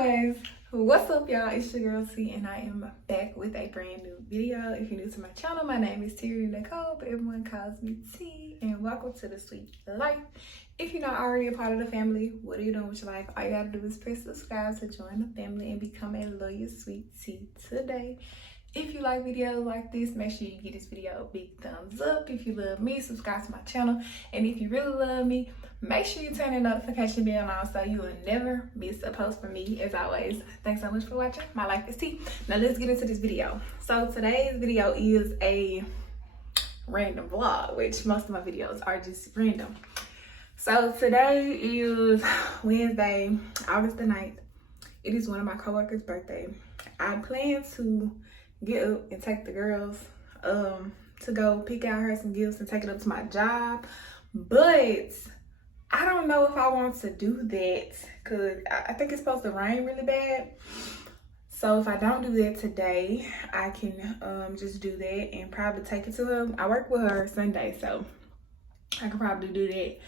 anyways, what's up, y'all? It's your girl T, and I am back with a brand new video. If you're new to my channel, my name is Terry Nicole, but everyone calls me T, and welcome to the Sweet Life. If you're not already a part of the family, what are you doing with your life? All you gotta do is press subscribe to join the family and become a loyal Sweet T today. If you like videos like this, make sure you give this video a big thumbs up. If you love me, subscribe to my channel. And if you really love me, make sure you turn the notification bell on so you will never miss a post from me. As always, thanks so much for watching. My life is tea. Now let's get into this video. So today's video is a random vlog, which most of my videos are just random. So today is Wednesday, August the 9th. It is one of my coworkers' birthday. I plan to get up and take the girls to go pick out her some gifts and take it up to my job, but I don't know if I want to do that because I think it's supposed to rain really bad. So if I don't do that today, I can just do that and probably take it to her. I work with her Sunday, so I could probably do that.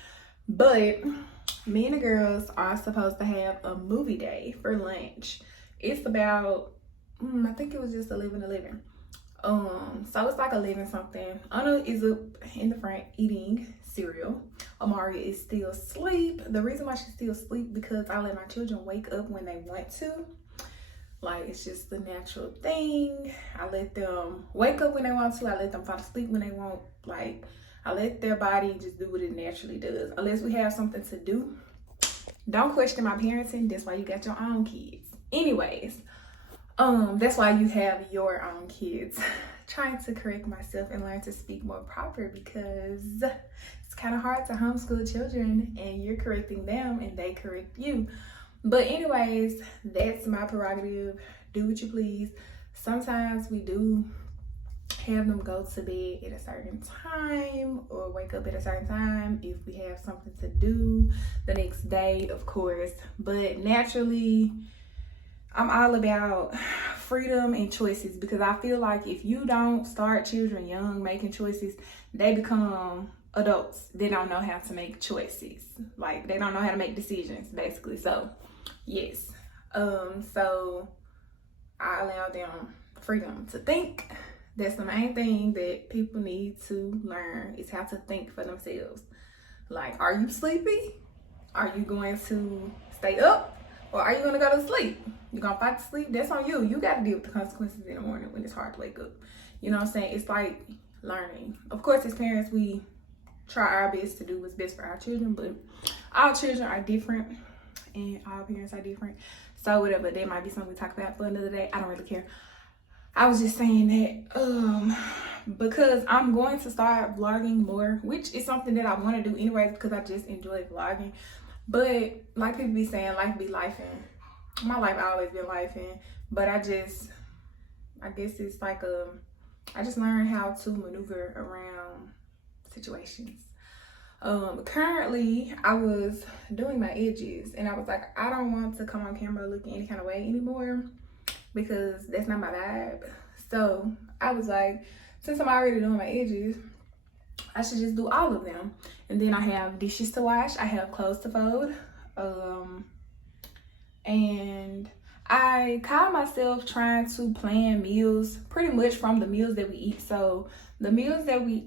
But me and the girls are supposed to have a movie day for lunch. It's about I think it was just 11:11. So it's like 11 something. Anna is up in the front eating cereal. Amaria is still asleep. The reason why she's still asleep because I let my children wake up when they want to. Like, it's just the natural thing. I let them wake up when they want to. I let them fall asleep when they want. Like, I let their body just do what it naturally does. Unless we have something to do. Don't question my parenting. That's why you got your own kids. Anyways. That's why you have your own kids. Trying to correct myself and learn to speak more proper because it's kind of hard to homeschool children and you're correcting them and they correct you. But anyways, that's my prerogative. Do what you please. Sometimes we do have them go to bed at a certain time or wake up at a certain time if we have something to do the next day, of course. But naturally, I'm all about freedom and choices because I feel like if you don't start children young making choices, they become adults. They don't know how to make choices. Like, they don't know how to make decisions, basically. So, yes. So I allow them freedom to think. That's the main thing that people need to learn is how to think for themselves. Like, are you sleepy? Are you going to stay up? Or are you gonna go to sleep? You're gonna fight to sleep? That's on you. You gotta deal with the consequences in the morning when it's hard to wake up. You know what I'm saying? It's like learning. Of course, as parents, we try our best to do what's best for our children, but all children are different and all parents are different. So whatever, that might be something we talk about for another day. I don't really care. I was just saying that because I'm going to start vlogging more, which is something that I want to do anyways because I just enjoy vlogging. But like people be saying, life be lifing. My life always been lifing, but I guess it's like I just learned how to maneuver around situations. Currently I was doing my edges and I was like, I don't want to come on camera looking any kind of way anymore because that's not my vibe. So I was like, since I'm already doing my edges, I should just do all of them. And then I have dishes to wash, I have clothes to fold, and I call myself trying to plan meals pretty much from the meals that we eat. So the meals that we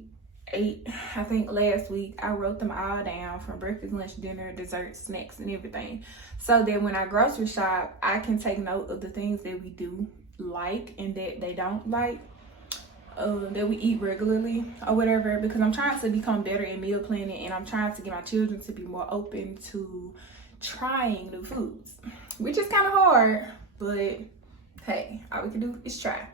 ate, I think last week, I wrote them all down from breakfast, lunch, dinner, dessert, snacks, and everything. So that when I grocery shop, I can take note of the things that we do like and that they don't like. That we eat regularly or whatever, because I'm trying to become better in meal planning and I'm trying to get my children to be more open to trying new foods, which is kind of hard, but hey, all we can do is try.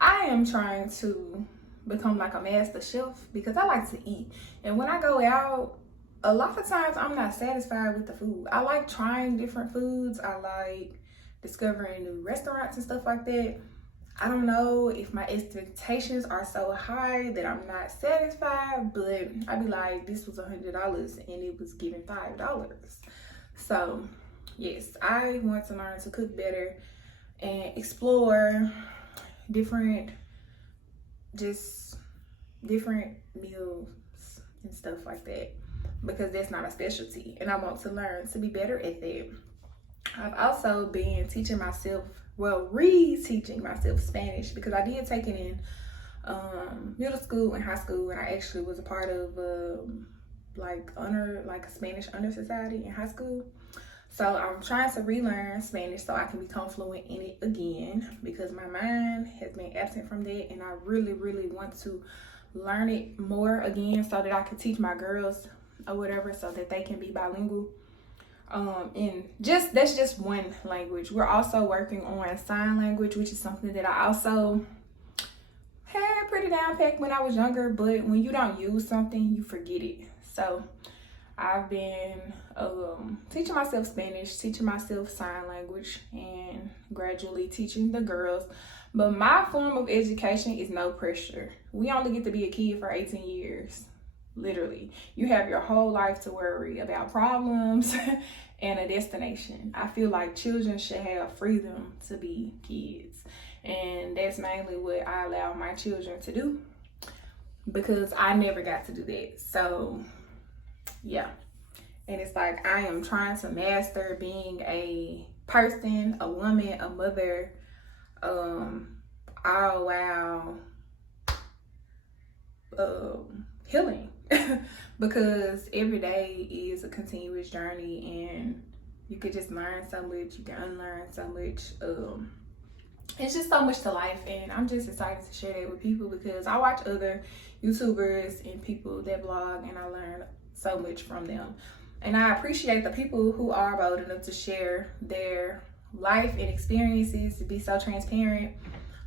I am trying to become like a master chef because I like to eat, and when I go out, a lot of times I'm not satisfied with the food. I like trying different foods. I like discovering new restaurants and stuff like that. I don't know if my expectations are so high that I'm not satisfied, but I'd be like, this was $100 and it was given $5. So yes, I want to learn to cook better and explore different meals and stuff like that because that's not a specialty and I want to learn to be better at that. I've also been teaching myself, well, re-teaching myself Spanish, because I did take it in middle school and high school, and I actually was a part of like a Spanish honor society in high school. So I'm trying to relearn Spanish so I can become fluent in it again, because my mind has been absent from that, and I really, really want to learn it more again so that I can teach my girls or whatever, so that they can be bilingual. And that's just one language. We're also working on sign language, which is something that I also had pretty down packed when I was younger, but when you don't use something, you forget it. So I've been teaching myself Spanish, teaching myself sign language, and gradually teaching the girls. But my form of education is no pressure. We only get to be a kid for 18 years. Literally. You have your whole life to worry about problems and a destination. I feel like children should have freedom to be kids. And that's mainly what I allow my children to do, because I never got to do that. So yeah. And it's like I am trying to master being a person, a woman, a mother, all while healing. Because every day is a continuous journey, and you could just learn so much, you can unlearn so much. It's just so much to life, and I'm just excited to share that with people, because I watch other YouTubers and people that vlog, and I learn so much from them. And I appreciate the people who are bold enough to share their life and experiences, to be so transparent,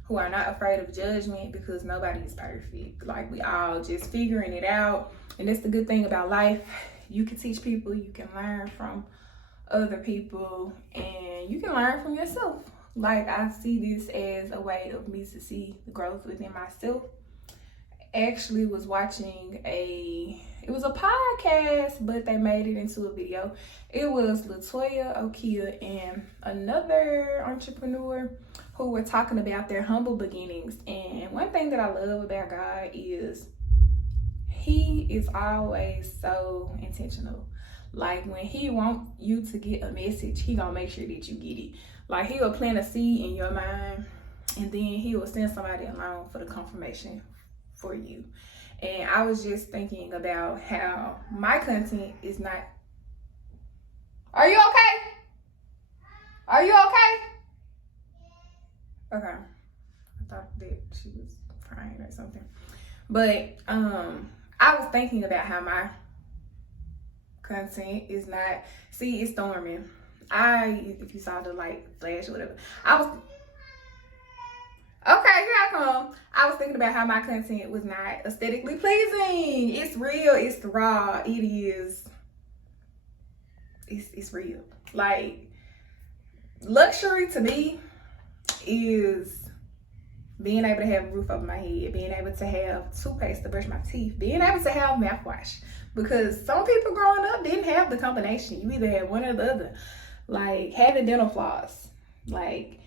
who are not afraid of judgment, because nobody is perfect. Like, we all just figuring it out. And that's the good thing about life. You can teach people, you can learn from other people, and you can learn from yourself. Like, I see this as a way of me to see the growth within myself. Actually was watching it was a podcast, but they made it into a video. It was Latoya Okia and another entrepreneur who were talking about their humble beginnings. And one thing that I love about God is he is always so intentional. Like, when he wants you to get a message, he gonna make sure that you get it. Like, he will plant a seed in your mind, and then he will send somebody along for the confirmation for you. And I was just thinking about how my content is not... Are you okay? Are you okay? Okay. I thought that she was crying or something. But I was thinking about how my content is not... See, it's storming. If you saw the light flash or whatever, okay, here I come. I was thinking about how my content was not aesthetically pleasing. It's real, it's raw, it is. It's real. Like, luxury to me is being able to have a roof over my head, being able to have toothpaste to brush my teeth, being able to have mouthwash. Because some people growing up didn't have the combination. You either had one or the other. Like, having dental floss, like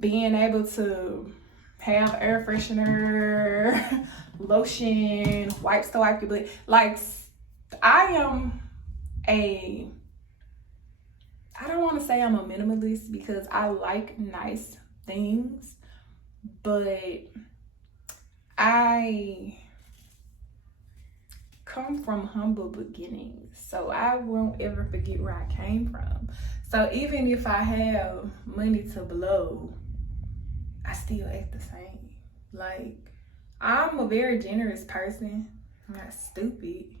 being able to have air freshener, lotion, wipes to wipe your butt. Like, I don't want to say I'm a minimalist, because I like nice things, but I come from humble beginnings, so I won't ever forget where I came from. So even if I have money to blow, I still act the same. Like, I'm a very generous person. I'm not stupid,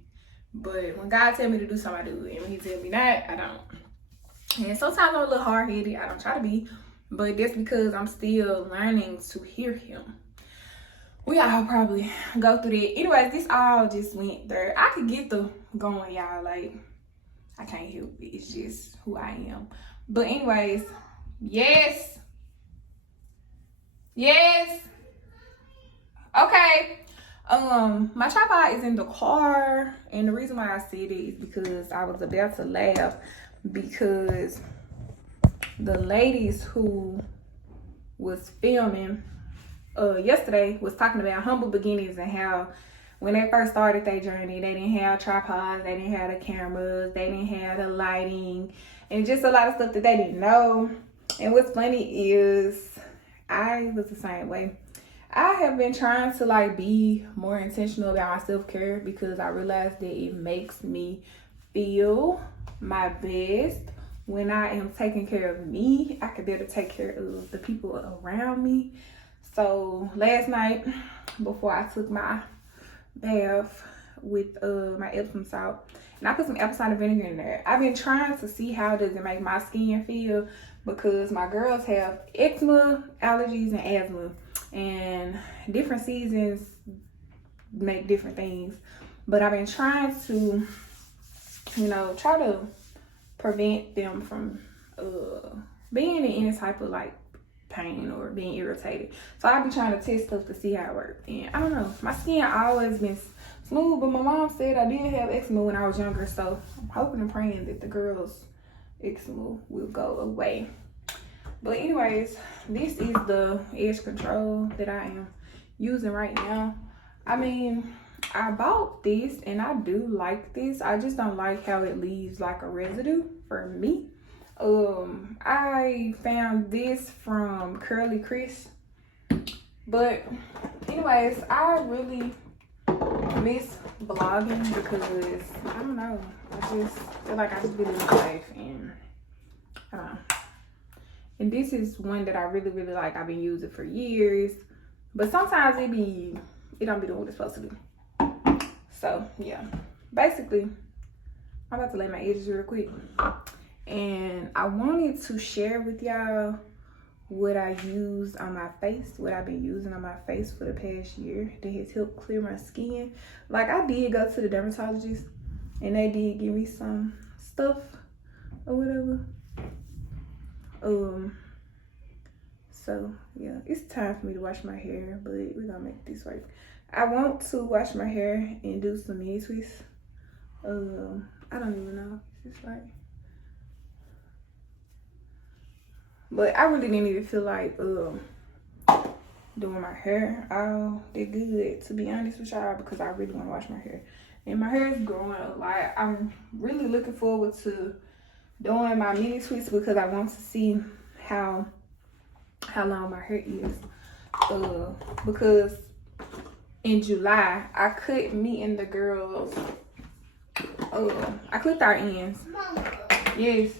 but when God tells me to do something, I do it, and when he tells me not, I don't. And sometimes I'm a little hard-headed. I don't try to be, but that's because I'm still learning to hear him. We all probably go through that. Anyways, this all just went there. I could get the going, y'all. Like, I can't help it. It's just who I am. But anyways, yes. Okay. My tripod is in the car, and the reason why I said it is because I was about to laugh, because the ladies who was filming yesterday was talking about humble beginnings, and how when they first started their journey, they didn't have tripods, they didn't have the cameras, they didn't have the lighting, and just a lot of stuff that they didn't know. And what's funny is I was the same way. I have been trying to like be more intentional about my self-care because I realized that it makes me feel my best when I am taking care of me. I can better take care of the people around me. So last night, before I took my bath with my Epsom salt, and I put some apple cider vinegar in there. I've been trying to see how does it make my skin feel because my girls have eczema, allergies, and asthma, and different seasons make different things. But I've been trying to, you know, try to prevent them from being in any type of like pain or being irritated. So I'll be trying to test stuff to see how it works. And I don't know, my skin always been smooth, but my mom said I did have eczema when I was younger, so I'm hoping and praying that the girls' eczema will go away. But anyways, this is the edge control that I am using right now. I mean, I bought this and I do like this. I just don't like how it leaves like a residue for me. I found this from Curly Chris. But anyways, I really miss vlogging because I don't know, I just feel like I just be living life, and I don't know. And this is one that I really like. I've been using for years, but sometimes it don't be doing what it's supposed to do. So yeah, basically I'm about to lay my edges real quick, and I wanted to share with y'all what I used on my face, what I've been using on my face for the past year that has helped clear my skin. Like, I did go to the dermatologist and they did give me some stuff or whatever. So yeah, it's time for me to wash my hair, but we're gonna make this work. I want to wash my hair and do some mini twists. I don't even know if it's right. But I really didn't even feel like doing my hair all that good, to be honest with y'all, because I really want to wash my hair. And my hair is growing a lot. I'm really looking forward to doing my mini twists because I want to see how long my hair is. Because in July, I cut me and the girls, I clipped our ends. Mama. Yes.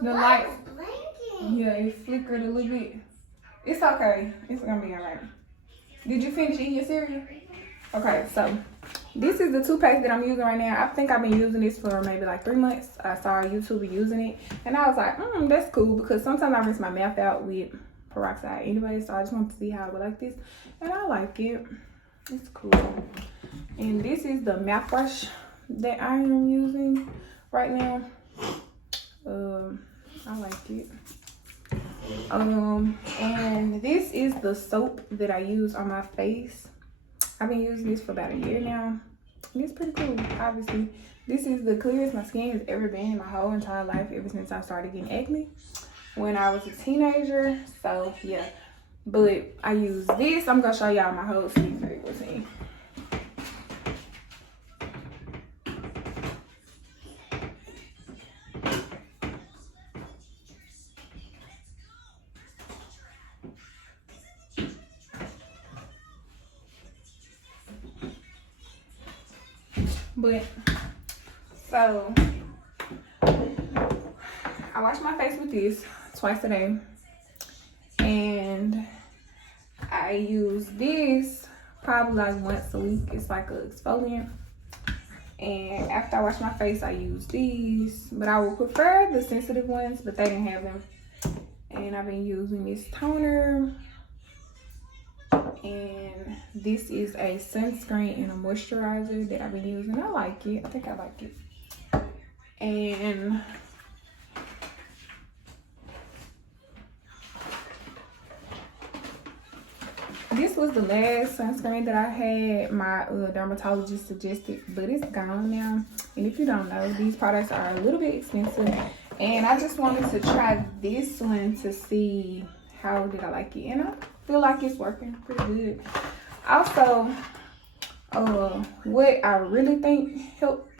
The light, yeah, it flickered a little bit. It's okay. It's gonna be alright. Did you finish eating your cereal? Okay, so this is the toothpaste that I'm using right now. I think I've been using this for maybe like 3 months. I saw a YouTuber using it, and I was like, that's cool, because sometimes I rinse my mouth out with peroxide anyway, so I just want to see how it would like this, and I like it. It's cool. And this is the mouthwash that I am using right now. I like it. And this is the soap that I use on my face. I've been using this for about a year now, and it's pretty cool. Obviously, this is the clearest my skin has ever been in my whole entire life, ever since I started getting acne when I was a teenager. So yeah, but I use this. I'm gonna show y'all my whole skincare routine. But so I wash my face with this twice a day, and I use this probably like once a week. It's like an exfoliant. And after I wash my face, I use these, but I would prefer the sensitive ones, but they didn't have them. And I've been using this toner, and this is a sunscreen and a moisturizer that I've been using. I like it. I think I like it. And this was the last sunscreen that I had. My dermatologist suggested, but it's gone now. And if you don't know, these products are a little bit expensive, and I just wanted to try this one to see how did I like it, and I feel like it's working pretty good. Also, what I really think helped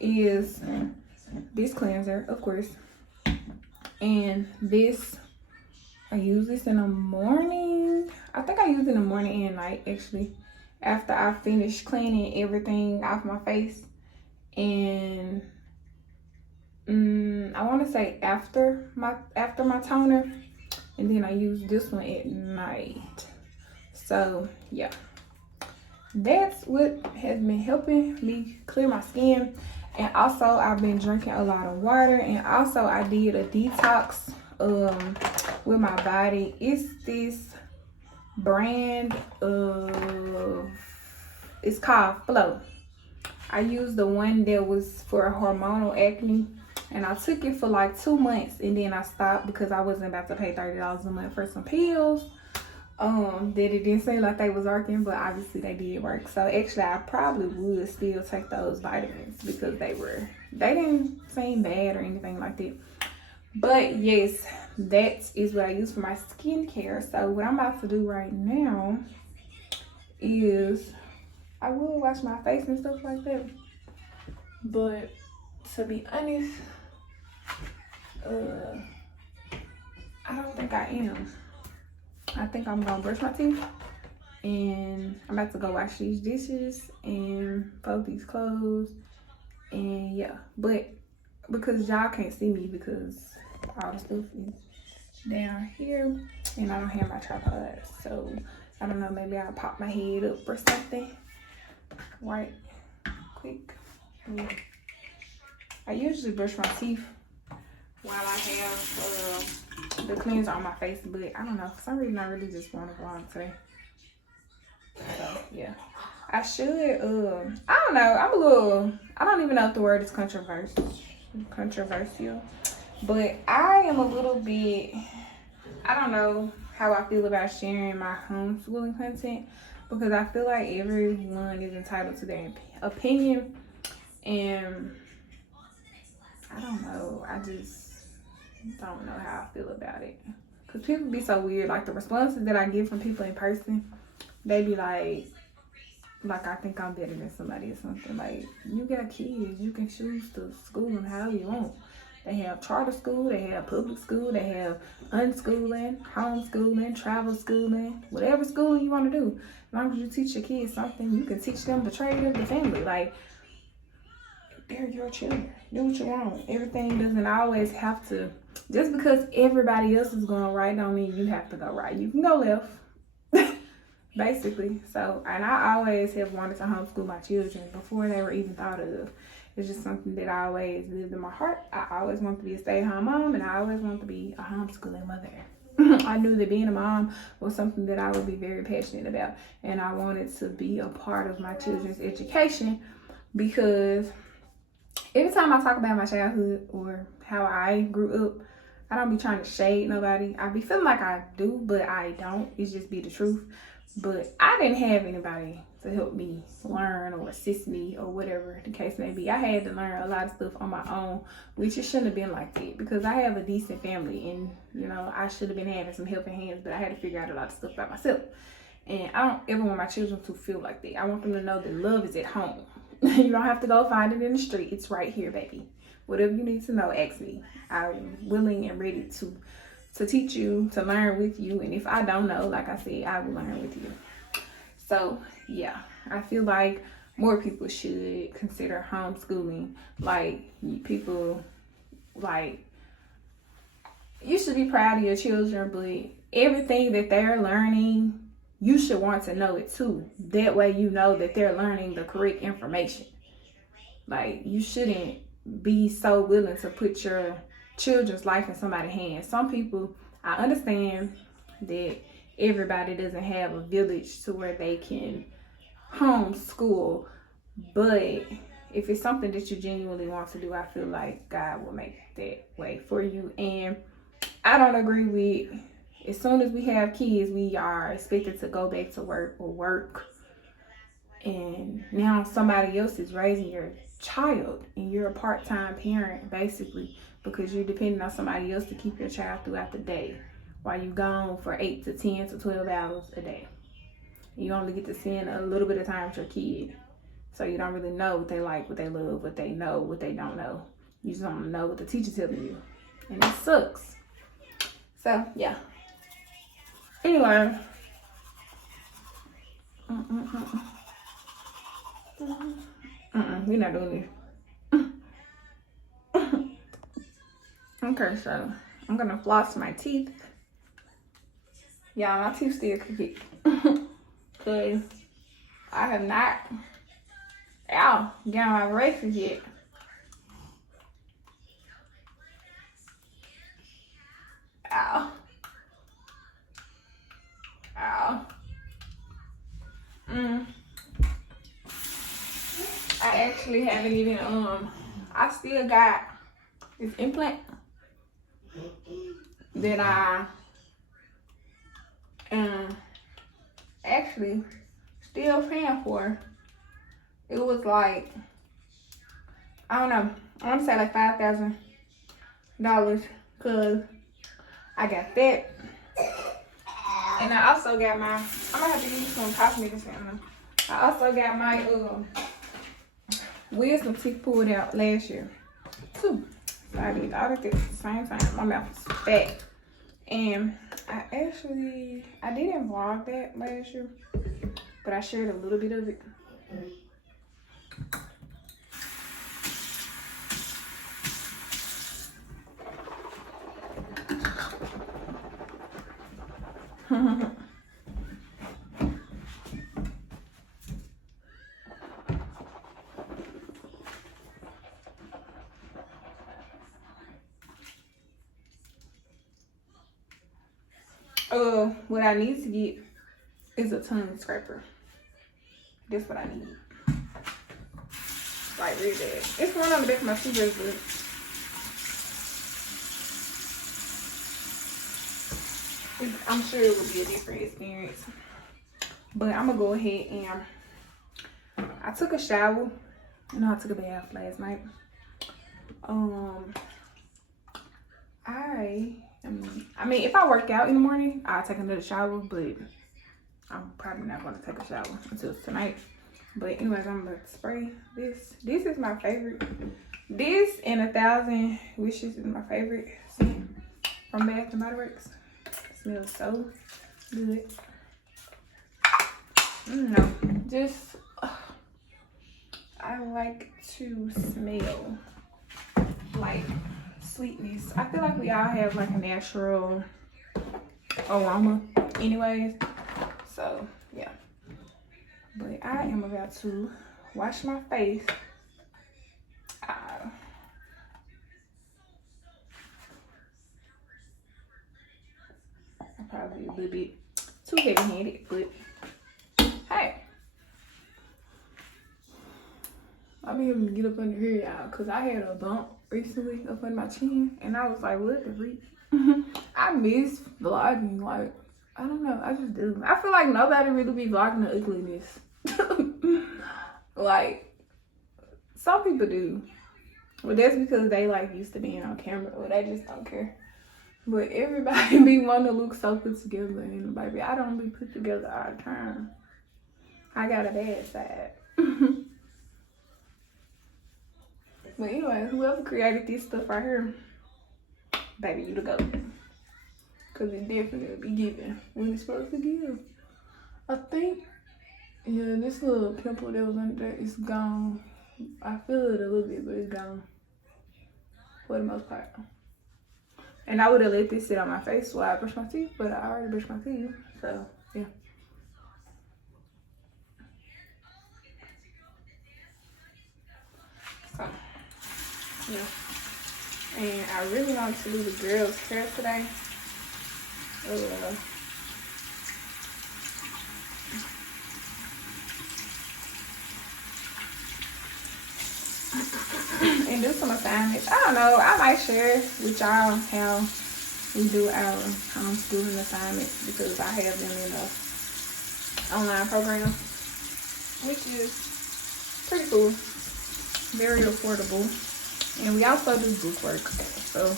is this cleanser, of course. And this, I use this in the morning. I think I use it in the morning and night, actually, after I finish cleaning everything off my face. And I want to say after my toner, and then I use this one at night. So yeah, that's what has been helping me clear my skin. And also I've been drinking a lot of water, and also I did a detox with my body. It's this brand of, it's called Flow. I used the one that was for hormonal acne, and I took it for like 2 months, and then I stopped because I wasn't about to pay $30 a month for some pills that it didn't seem like they was working, but obviously they did work. So actually I probably would still take those vitamins because they didn't seem bad or anything like that. But yes, that is what I use for my skincare. So what I'm about to do right now is I will wash my face and stuff like that, but to be honest, I don't think I am. I think I'm gonna brush my teeth, and I'm about to go wash these dishes and fold these clothes, and yeah. But because y'all can't see me because all the stuff is down here and I don't have my tripod, so I don't know, maybe I'll pop my head up or something right quick. I usually brush my teeth while I have the cleanser on my face, but I don't know, for some reason I really just want to go on today. So yeah, I should I don't know, I don't even know if the word is controversial, but I am a little bit, I don't know how I feel about sharing my homeschooling content, because I feel like everyone is entitled to their opinion, and I don't know, I just don't know how I feel about it, because people be so weird. Like the responses that I get from people in person, they be like I think I'm better than somebody or something. Like, you got kids, you can choose to school them how you want. They have charter school, they have public school, they have unschooling, homeschooling, travel schooling, whatever schooling you want to do. As long as you teach your kids something, you can teach them the trade of the family. Like, they're your children. Do what you want. Everything doesn't always have to, just because everybody else is going right don't mean you have to go right. You can go left, basically. So, and I always have wanted to homeschool my children before they were even thought of. It's just something that I always lived in my heart. I always wanted to be a stay-at-home mom, and I always wanted to be a homeschooling mother. I knew that being a mom was something that I would be very passionate about, and I wanted to be a part of my children's education, because every time I talk about my childhood or how I grew up, I don't be trying to shade nobody. I be feeling like I do, but I don't. It's just be the truth. But I didn't have anybody to help me learn or assist me or whatever the case may be. I had to learn a lot of stuff on my own, which it shouldn't have been like that, because I have a decent family, and you know, I should have been having some helping hands, but I had to figure out a lot of stuff by myself. And I don't ever want my children to feel like that. I want them to know that love is at home. You don't have to go find it in the street. It's right here, baby. Whatever you need to know, ask me. I'm willing and ready to teach you, to learn with you. And if I don't know, like I said, I will learn with you. So yeah, I feel like more people should consider homeschooling. Like, people, like, you should be proud of your children, but everything that they're learning, you should want to know it too. That way you know that they're learning the correct information. Like, you shouldn't be so willing to put your children's life in somebody's hands. Some people, I understand that everybody doesn't have a village to where they can homeschool, but if it's something that you genuinely want to do, I feel like God will make that way for you. And I don't agree with, as soon as we have kids, we are expected to go back to work, and now somebody else is raising your child, and you're a part-time parent basically, because you're depending on somebody else to keep your child throughout the day while you're gone for 8 to 10 to 12 hours a day. You only get to spend a little bit of time with your kid. So you don't really know what they like, what they love, what they know, what they don't know. You just don't know what the teacher's telling you. And it sucks. So, yeah. Anyway. We're not doing this. Okay, so I'm gonna floss my teeth. Yeah, my teeth still crooked. Cause I have not got my braces yet. Ow. I actually haven't even I still got this implant that I actually still paying for. It was like, I don't know, I want to say like $5,000 because I got that. And I also got my, I'm gonna have to use some cosmetics. I also got my wisdom teeth pulled out last year too. So I did all of this at the same time. My mouth was fat. And I didn't vlog that last year, but I shared a little bit of it. What I need to get is a tongue scraper. That's what I need. Like really bad. It's one on the back of my toothbrush, but I'm sure it will be a different experience. But I'm gonna go ahead and I took a shower. I took a bath last night. I mean, if I work out in the morning, I'll take another shower, but I'm probably not going to take a shower until tonight. But anyways, I'm going to spray this. This is my favorite. This and 1,000 Wishes is my favorite scent from Bath & Body Works. It smells so good. No, just, I like to smell like sweetness. I feel like we all have like a natural aroma anyways. So yeah. But I am about to wash my face. I'm probably a little bit too heavy-handed, but hey. I'm able to get up under here, y'all, because I had a bump recently up on my chin, and I was like, what the freak? I miss vlogging. Like, I don't know, I just do. I feel like nobody really be vlogging the ugliness. Like, some people do. But that's because they like used to being on camera, or they just don't care. But everybody be wanting to look so put together, and baby, I don't be put together all the time. I got a bad side. But anyway, whoever created this stuff right here, baby, you the GOAT. Cause it definitely be giving when it's supposed to give. I think, yeah, this little pimple that was under there is gone. I feel it a little bit, but it's gone for the most part. And I would have let this sit on my face while I brush my teeth, but I already brushed my teeth, so yeah. So, yeah. And I really want to do the girls' hair today. And do some assignments. I don't know. I might share with y'all how we do our homeschooling assignments, because I have them in a online program, which is pretty cool, very affordable, and we also do book work. So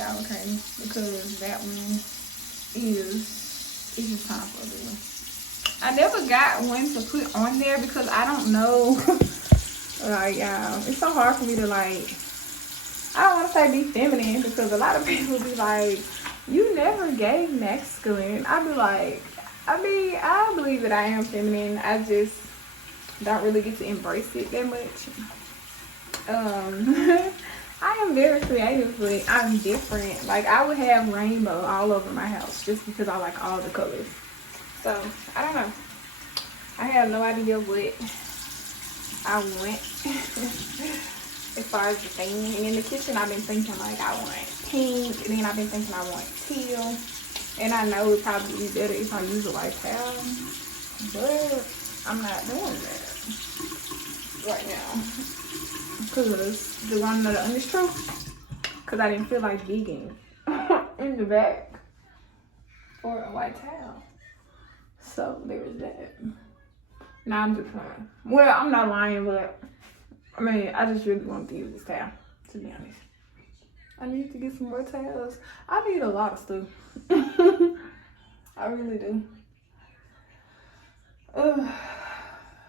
shower curtain because that one it's just time for a video. I never got one to put on there because I don't know. Like, it's so hard for me to, like, I don't want to say be feminine because a lot of people be like, you never gave masculine. I be like, I mean, I believe that I am feminine. I just don't really get to embrace it that much. I am very creative, but I'm different. Like, I would have rainbow all over my house just because I like all the colors. So, I don't know. I have no idea what I want as far as the thing. And in the kitchen, I've been thinking, like, I want pink. And then I've been thinking I want teal. And I know it'd probably be better if I use a white towel. But I'm not doing that right now. Because the one of the honest truth, because I didn't feel like digging in the back for a white towel. So there's that. Now I'm just lying. Well, I'm not lying, but I mean, I just really want to use this towel, to be honest. I need to get some more towels. I need a lot of stuff. I really do.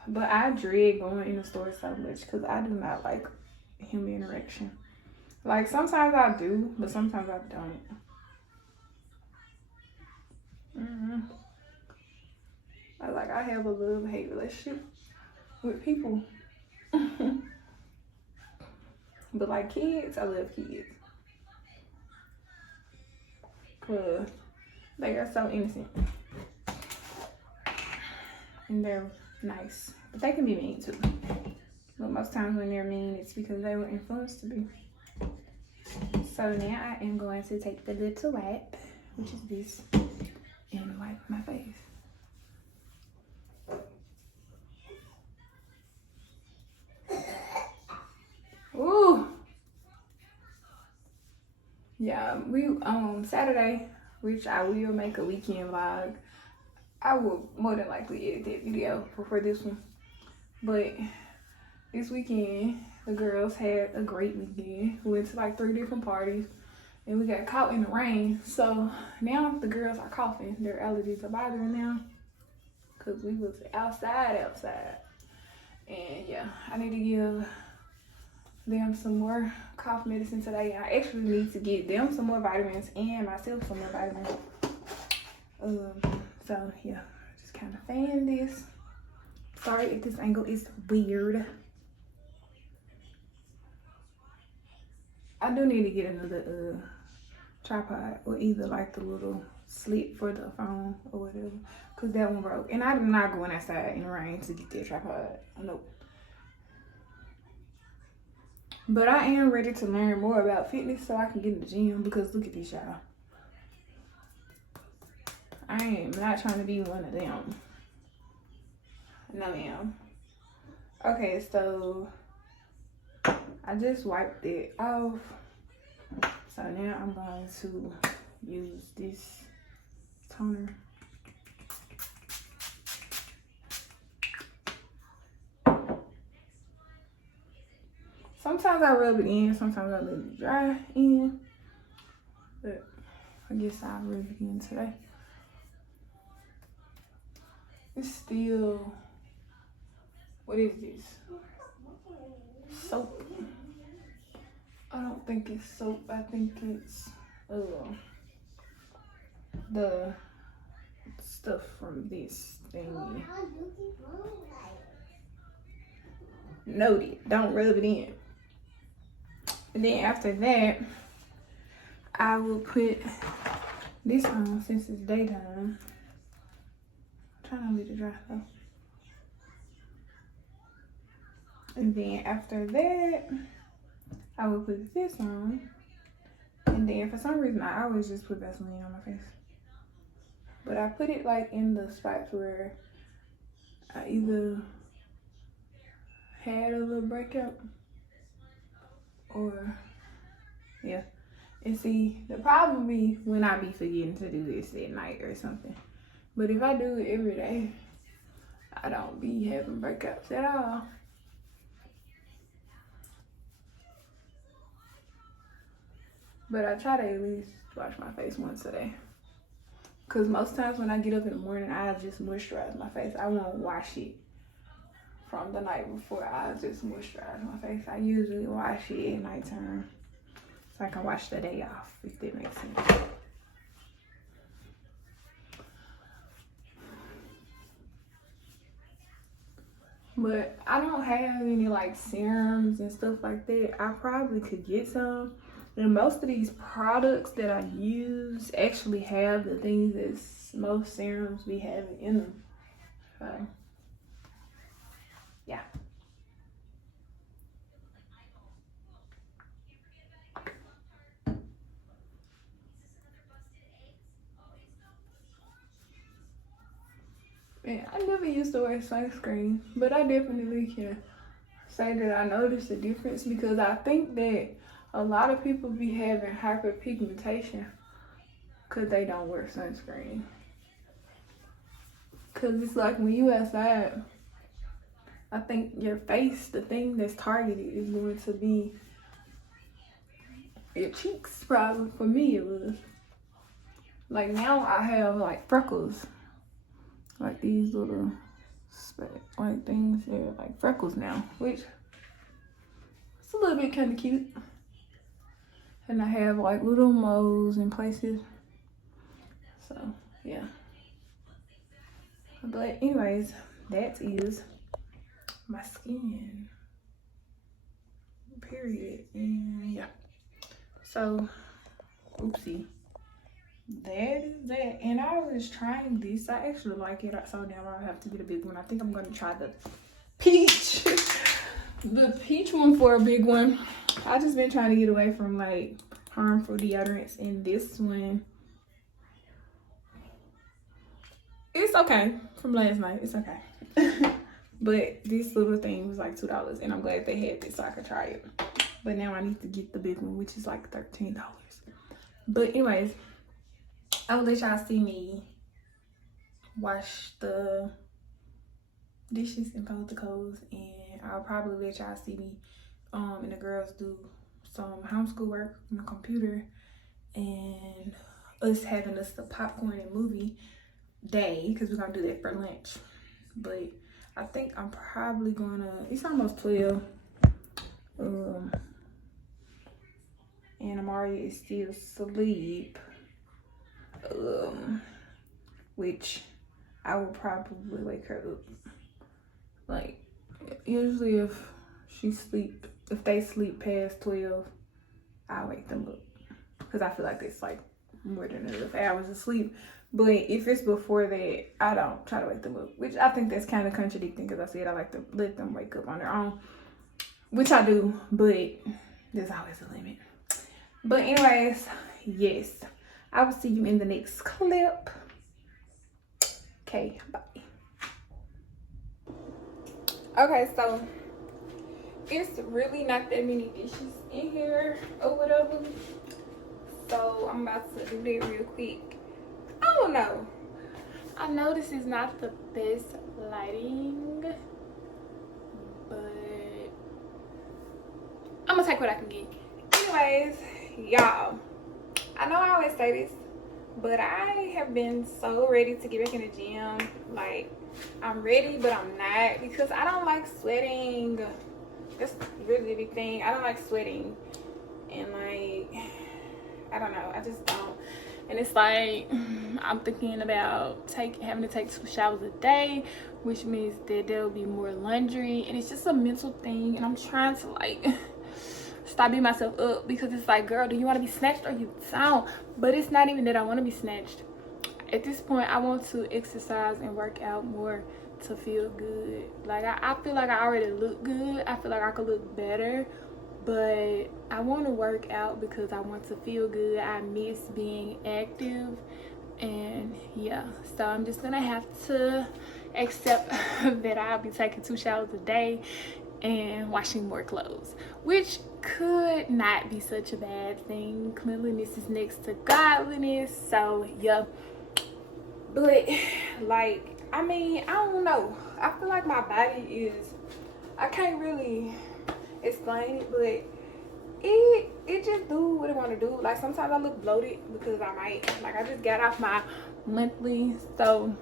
But I dread going in the store so much because I do not like human interaction. Like, sometimes I do, but sometimes I don't. I have a love-hate relationship with people. But like kids, I love kids. Because they are so innocent. And they're nice. But they can be mean too. But most times when they're mean, it's because they were influenced to be. So now I am going to take the little wipe, which is this, and wipe my face. Ooh. Yeah, we Saturday, which I will make a weekend vlog. I will more than likely edit that video before this one. But this weekend, the girls had a great weekend. We went to like 3 different parties and we got caught in the rain. So now the girls are coughing. Their allergies are bothering them because we was outside. And yeah, I need to give them some more cough medicine today. I actually need to get them some more vitamins and myself some more vitamins. So yeah, just kind of fan this. Sorry if this angle is weird. I do need to get another tripod, or either like the little slit for the phone or whatever, because that one broke. And I'm not going outside in the rain to get that tripod. Nope. But I am ready to learn more about fitness so I can get in the gym, because look at this, y'all. I am not trying to be one of them. No, ma'am. Okay, so I just wiped it off. So now I'm going to use this toner. Sometimes I rub it in, sometimes I let it dry in. But I guess I'll rub it in today. It's still, what is this? Soap. I don't think it's soap. I think it's the stuff from this thingy. Noted. Don't rub it in. And then after that, I will put this on since it's daytime. I'm trying to let it dry though. And then after that, I will put this on. And then for some reason, I always just put Vaseline on my face. But I put it like in the spots where I either had a little breakout or, yeah. And see, the problem be when I be forgetting to do this at night or something. But if I do it every day, I don't be having breakouts at all. But I try to at least wash my face once a day. Because most times when I get up in the morning, I just moisturize my face. I won't wash it from the night before. I just moisturize my face. I usually wash it at nighttime so I can wash the day off, if that makes sense. But I don't have any like serums and stuff like that. I probably could get some. And most of these products that I use actually have the things that most serums be having in them. So, yeah. Yeah, I never used to wear sunscreen, but I definitely can say that I noticed a difference because I think that a lot of people be having hyperpigmentation because they don't wear sunscreen. Because it's like when you outside, I think your face, the thing that's targeted is going to be your cheeks, probably. For me, it was. Like now I have like freckles. Like these little like things, they're like freckles now, which it's a little bit kind of cute. And I have like little moles in places. So yeah. But anyways, that is my skin. Period. And yeah. So oopsie. That is that. And I was trying this. I actually like it. So now I have to get a big one. I think I'm gonna try the peach. The peach one for a big one. I just been trying to get away from like harmful deodorants, and this one, it's okay. From last night, it's okay. But this little thing was like $2, and I'm glad they had this so I could try it. But now I need to get the big one, which is like $13. But anyways, I'll let y'all see me wash the dishes and fold the clothes, and I'll probably let y'all see me and the girls do some homeschool work on the computer, and us having us the popcorn and movie day because we're gonna do that for lunch. But I think I'm probably gonna, it's almost 12, and Amari is still asleep, which I will probably wake her up. Like usually if they sleep past 12, I'll wake them up because I feel like it's like more than enough hours of sleep. But if it's before that, I don't try to wake them up, which I think that's kind of contradicting because I said I like to let them wake up on their own, which I do, but there's always a limit. But anyways, yes, I will see you in the next clip. Okay, bye. Okay, so it's really not that many dishes in here or whatever, so I'm about to do that real quick. I don't know, I know this is not the best lighting, but I'm gonna take what I can get. Anyways, y'all, I know I always say this, but I have been so ready to get back in the gym. Like, I'm ready, but I'm not, because I don't like sweating. That's really the big thing. I don't like sweating, and like, I don't know, I just don't. And it's like, I'm thinking about having to take 2 showers a day, which means that there will be more laundry, and it's just a mental thing. And I'm trying to like stop beating myself up, because it's like, girl, do you want to be snatched or you don't? But it's not even that I want to be snatched. At this point, I want to exercise and work out more to feel good. Like, I feel like I already look good. I feel like I could look better, but I want to work out because I want to feel good. I miss being active, and yeah, so I'm just gonna have to accept that I'll be taking 2 showers a day and washing more clothes, which could not be such a bad thing. Cleanliness is next to godliness, so yeah. But like, I mean, I don't know, I feel like my body is, I can't really explain it, but it just do what it want to do. Like sometimes I look bloated because I just got off my monthly, so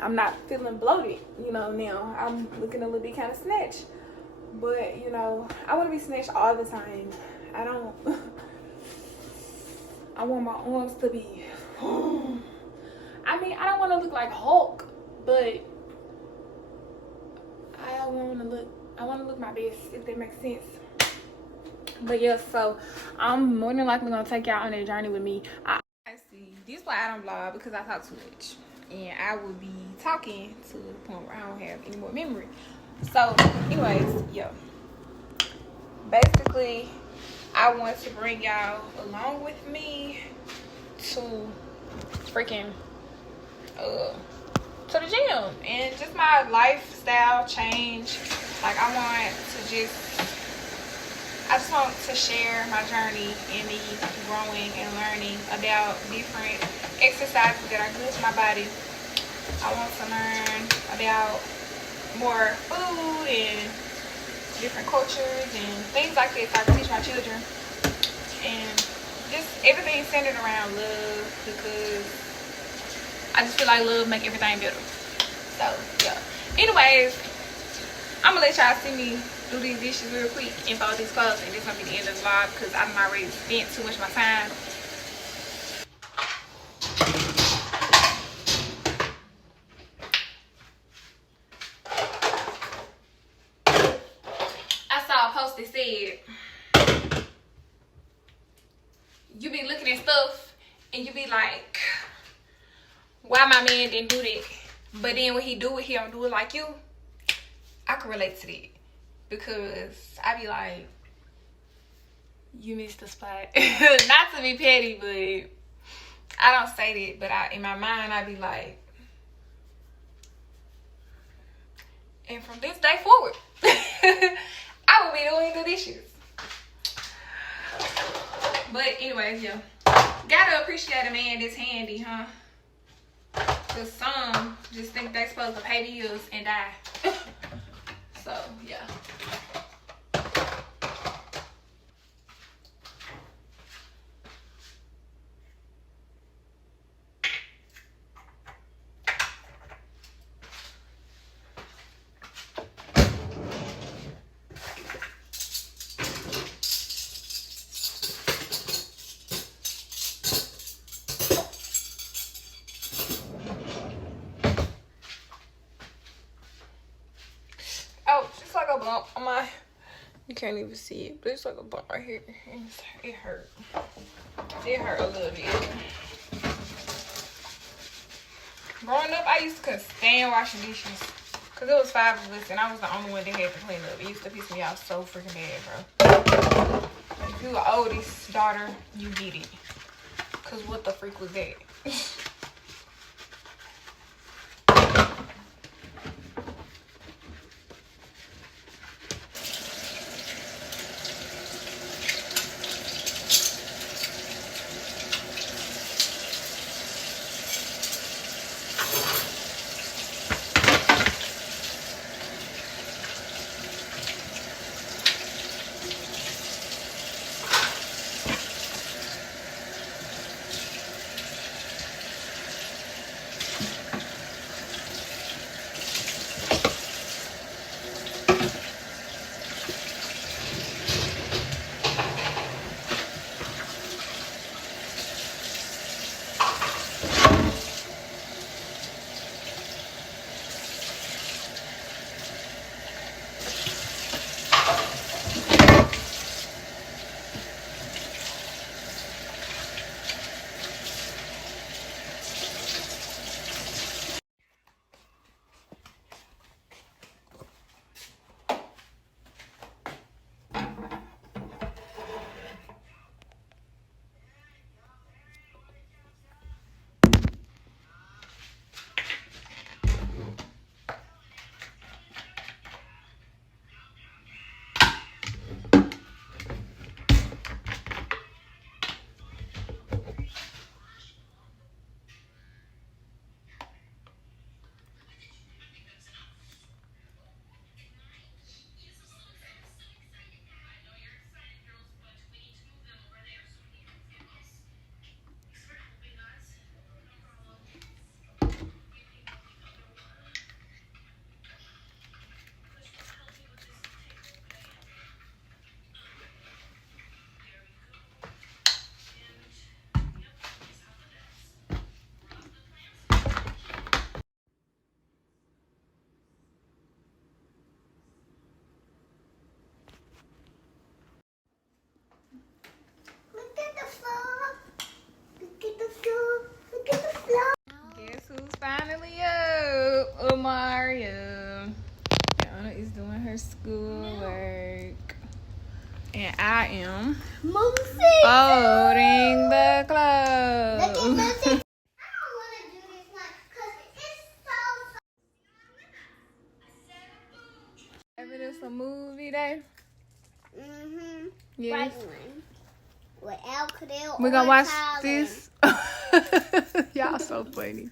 I'm not feeling bloated, you know. Now I'm looking a little bit kind of snatched, but you know, I want to be snatched all the time. I don't I want my arms to be I mean, I don't want to look like Hulk, but I want to look my best, if that makes sense. But yeah, so I'm more than likely gonna take y'all on a journey with me. I see, this is why I don't vlog, because I talk too much, and I will be talking to the point where I don't have any more memory. So anyways, yeah, basically I want to bring y'all along with me to freaking to the gym, and just my lifestyle change. Like I just want to share my journey in me growing and learning about different exercises that are good for my body. I want to learn about more food and different cultures and things like this so I can teach my children. And just everything centered around love, because I just feel like love make everything better. So yeah. Anyways, I'm gonna let y'all see me do these dishes real quick and fold these clothes, and this gonna be the end of the vlog because I've already spent too much of my time. I saw a post that said, you be looking at stuff and you be like, why my man didn't do that? But then when he do it, he don't do it like you. I can relate to that, because I be like, you missed the spot. Not to be petty, but I don't say that, but in my mind I be like, and from this day forward I will be doing the dishes. But anyways, yeah, gotta appreciate a man that's handy, huh? Cause some just think they supposed to pay bills and die. So yeah. Oh, just like a bump on my, you can't even see it, but it's like a bump right here. It hurt. It hurt a little bit. Growing up, I used to couldn't stand washing dishes, because it was 5 of us and I was the only one that had to clean up. It used to piss me off so freaking bad, bro. If you're the oldest daughter, you get it. Because what the freak was that? her schoolwork. And I am Moosey. folding the clothes. Look at Moosey. I don't want to do this one because it's so. Ever this a movie day? Mm-hmm. Yes. Right one. With Al Cadell. We're gonna watch this. Y'all so funny.